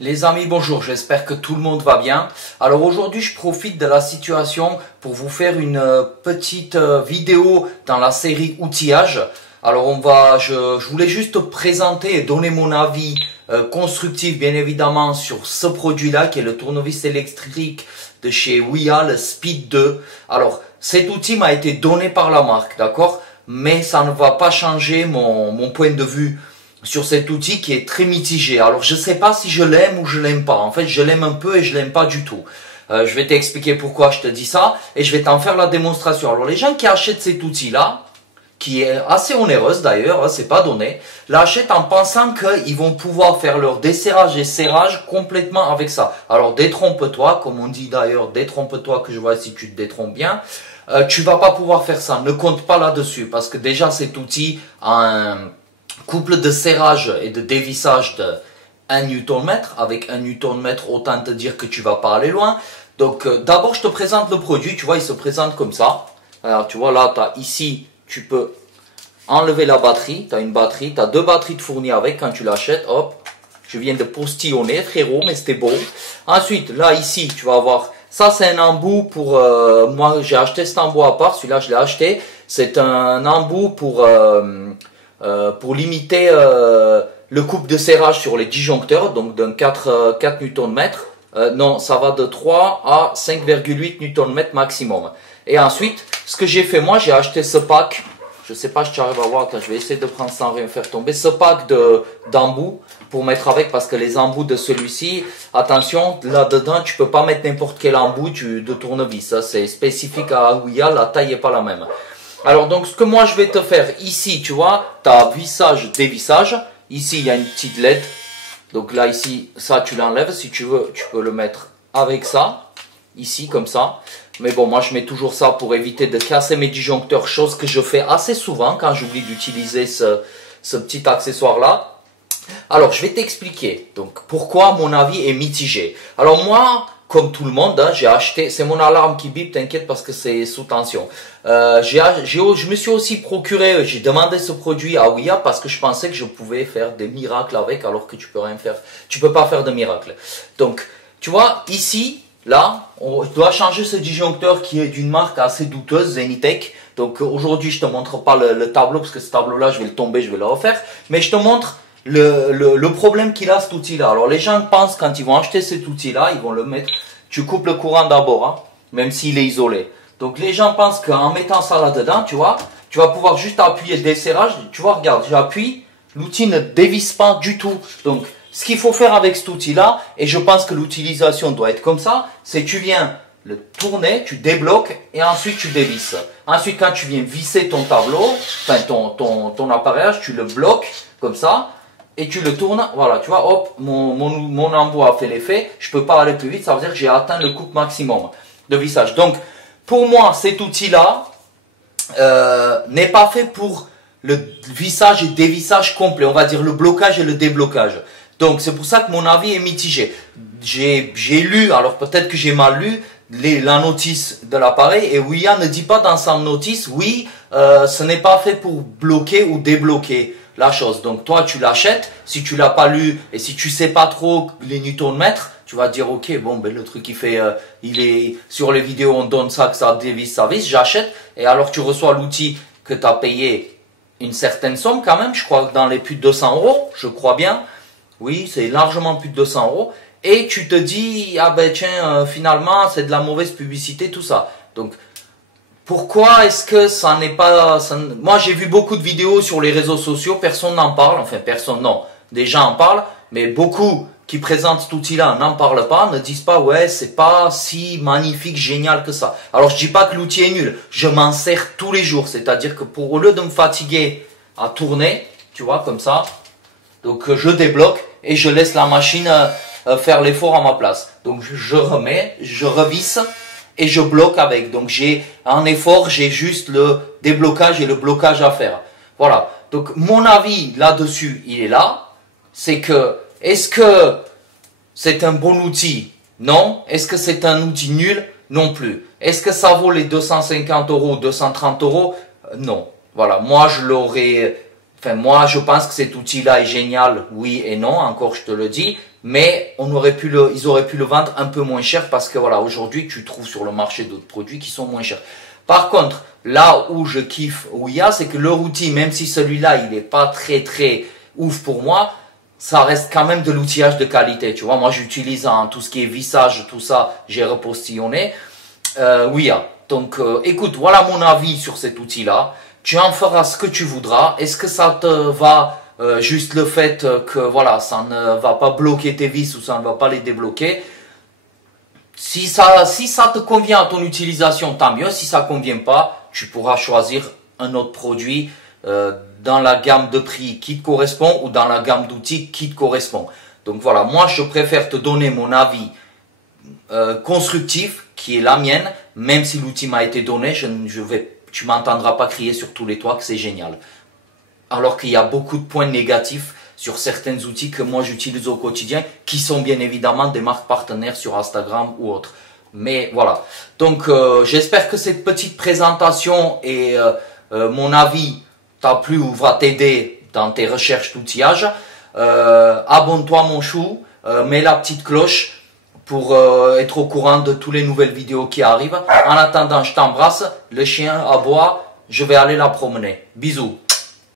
Les amis, bonjour, j'espère que tout le monde va bien. Alors aujourd'hui, je profite de la situation pour vous faire une petite vidéo dans la série outillage. Alors je voulais juste présenter et donner mon avis constructif bien évidemment sur ce produit-là qui est le tournevis électrique de chez Wiha, le Speed 2. Alors cet outil m'a été donné par la marque, d'accord? Mais ça ne va pas changer mon point de vue sur cet outil qui est très mitigé. Alors je sais pas si je l'aime ou je l'aime pas. En fait je l'aime un peu et je l'aime pas du tout. Je vais t'expliquer pourquoi je te dis ça et je vais t'en faire la démonstration. Alors les gens qui achètent cet outil là, qui est assez onéreuse d'ailleurs, c'est pas donné, l'achètent en pensant qu'ils vont pouvoir faire leur desserrage et serrage complètement avec ça. Alors détrompe-toi, comme on dit d'ailleurs, détrompe-toi que je vois si tu te détrompes bien. Tu vas pas pouvoir faire ça, ne compte pas là-dessus parce que déjà cet outil a un couple de serrage et de dévissage de 1 Nm. Avec 1 Nm, autant te dire que tu vas pas aller loin. Donc d'abord je te présente le produit, tu vois il se présente comme ça. Alors tu vois là, tu as ici, tu peux enlever la batterie, tu as une batterie, tu as 2 batteries de fournies avec quand tu l'achètes, hop. Je viens de postillonner frérot, mais c'était beau. Ensuite là ici tu vas avoir, ça c'est un embout pour, moi j'ai acheté cet embout à part, celui-là je l'ai acheté. C'est un embout pour limiter le couple de serrage sur les disjoncteurs, donc d'un 4 Nm. Non, ça va de 3 à 5,8 Nm maximum. Et ensuite, ce que j'ai fait, moi, j'ai acheté ce pack. Je sais pas si tu arrives à voir, attends, je vais essayer de prendre sans rien faire tomber. Ce pack d'embouts pour mettre avec, parce que les embouts de celui-ci, attention, là-dedans, tu peux pas mettre n'importe quel embout de tournevis. Ça, c'est spécifique à Wiha, la taille n'est pas la même. Alors donc ce que moi je vais te faire ici, tu vois, tu as vissage, dévissage. Ici il y a une petite LED. Donc là ici, ça tu l'enlèves. Si tu veux, tu peux le mettre avec ça. Ici comme ça. Mais bon, moi je mets toujours ça pour éviter de casser mes disjoncteurs. Chose que je fais assez souvent quand j'oublie d'utiliser ce petit accessoire là. Alors je vais t'expliquer. Donc pourquoi mon avis est mitigé. Alors moi, comme tout le monde, hein, j'ai acheté, c'est mon alarme qui bip, t'inquiète parce que c'est sous tension. Je me suis aussi procuré, j'ai demandé ce produit à Wiha parce que je pensais que je pouvais faire des miracles avec alors que tu peux rien faire. Tu peux pas faire de miracle. Donc, tu vois, ici, là, on doit changer ce disjoncteur qui est d'une marque assez douteuse, Zenitech. Donc aujourd'hui, je te montre pas le tableau parce que ce tableau-là, je vais le tomber, je vais le refaire. Mais je te montre le problème qu'il a cet outil là. Alors les gens pensent quand ils vont acheter cet outil là, ils vont le mettre, tu coupes le courant d'abord, hein, même s'il est isolé. Donc les gens pensent qu'en mettant ça là dedans, tu vois, tu vas pouvoir juste appuyer le desserrage. Tu vois, regarde, j'appuie, l'outil ne dévisse pas du tout. Donc ce qu'il faut faire avec cet outil là, et je pense que l'utilisation doit être comme ça, c'est tu viens le tourner, tu débloques et ensuite tu dévisses. Ensuite quand tu viens visser ton tableau, enfin ton appareillage, tu le bloques comme ça. Et tu le tournes, voilà, tu vois, hop, mon embout a fait l'effet, je peux pas aller plus vite, ça veut dire que j'ai atteint le couple maximum de vissage. Donc, pour moi, cet outil-là n'est pas fait pour le vissage et dévissage complet, on va dire le blocage et le déblocage. Donc, c'est pour ça que mon avis est mitigé. J'ai lu, alors peut-être que j'ai mal lu, la notice de l'appareil, et Wiha ne dit pas dans sa notice, oui, ce n'est pas fait pour bloquer ou débloquer la chose. Donc toi tu l'achètes, si tu l'as pas lu et si tu sais pas trop les newton-mètres, tu vas dire ok bon ben le truc il fait il est sur les vidéos on donne ça que ça dévisse, ça visse, j'achète et alors tu reçois l'outil que tu as payé une certaine somme quand même, je crois que dans les plus de 200 €, je crois bien. Oui, c'est largement plus de 200 € et tu te dis ah ben tiens finalement c'est de la mauvaise publicité tout ça. Donc pourquoi est-ce que ça n'est pas... Moi, j'ai vu beaucoup de vidéos sur les réseaux sociaux, personne n'en parle, enfin personne, non, des gens en parlent, mais beaucoup qui présentent cet outil-là n'en parlent pas, ne disent pas, ouais, c'est pas si magnifique, génial que ça. Alors, je dis pas que l'outil est nul, je m'en sers tous les jours, c'est-à-dire que au lieu de me fatiguer à tourner, tu vois, comme ça, donc je débloque et je laisse la machine faire l'effort à ma place. Donc, je remets, je revisse, et je bloque avec. Donc j'ai un effort, j'ai juste le déblocage et le blocage à faire. Voilà. Donc mon avis là-dessus, il est là. C'est que, est-ce que c'est un bon outil? Non. Est-ce que c'est un outil nul? Non plus. Est-ce que ça vaut les 250 €, 230 €? Non. Voilà. Moi je l'aurais... Enfin moi je pense que cet outil-là est génial. Oui et non. Encore je te le dis. mais ils auraient pu le vendre un peu moins cher parce que voilà, aujourd'hui, tu trouves sur le marché d'autres produits qui sont moins chers. Par contre, là où je kiffe Ouya, c'est que leur outil, même si celui-là, il n'est pas très ouf pour moi, ça reste quand même de l'outillage de qualité. Tu vois, moi, j'utilise tout ce qui est vissage, tout ça, j'ai repostillonné. Ouya. Donc, écoute, voilà mon avis sur cet outil-là. Tu en feras ce que tu voudras. Est-ce que ça te va juste le fait que voilà, ça ne va pas bloquer tes vis ou ça ne va pas les débloquer? Si ça te convient à ton utilisation, tant mieux. Si ça convient pas, tu pourras choisir un autre produit dans la gamme de prix qui te correspond ou dans la gamme d'outils qui te correspond. Donc voilà, moi je préfère te donner mon avis constructif qui est la mienne, même si l'outil m'a été donné, tu m'entendras pas crier sur tous les toits que c'est génial. Alors qu'il y a beaucoup de points négatifs sur certains outils que moi j'utilise au quotidien, qui sont bien évidemment des marques partenaires sur Instagram ou autres. Mais voilà. Donc j'espère que cette petite présentation et mon avis t'a plu ou va t'aider dans tes recherches d'outillage. Abonne-toi mon chou, mets la petite cloche pour être au courant de toutes les nouvelles vidéos qui arrivent. En attendant, je t'embrasse, le chien aboie, je vais aller la promener. Bisous.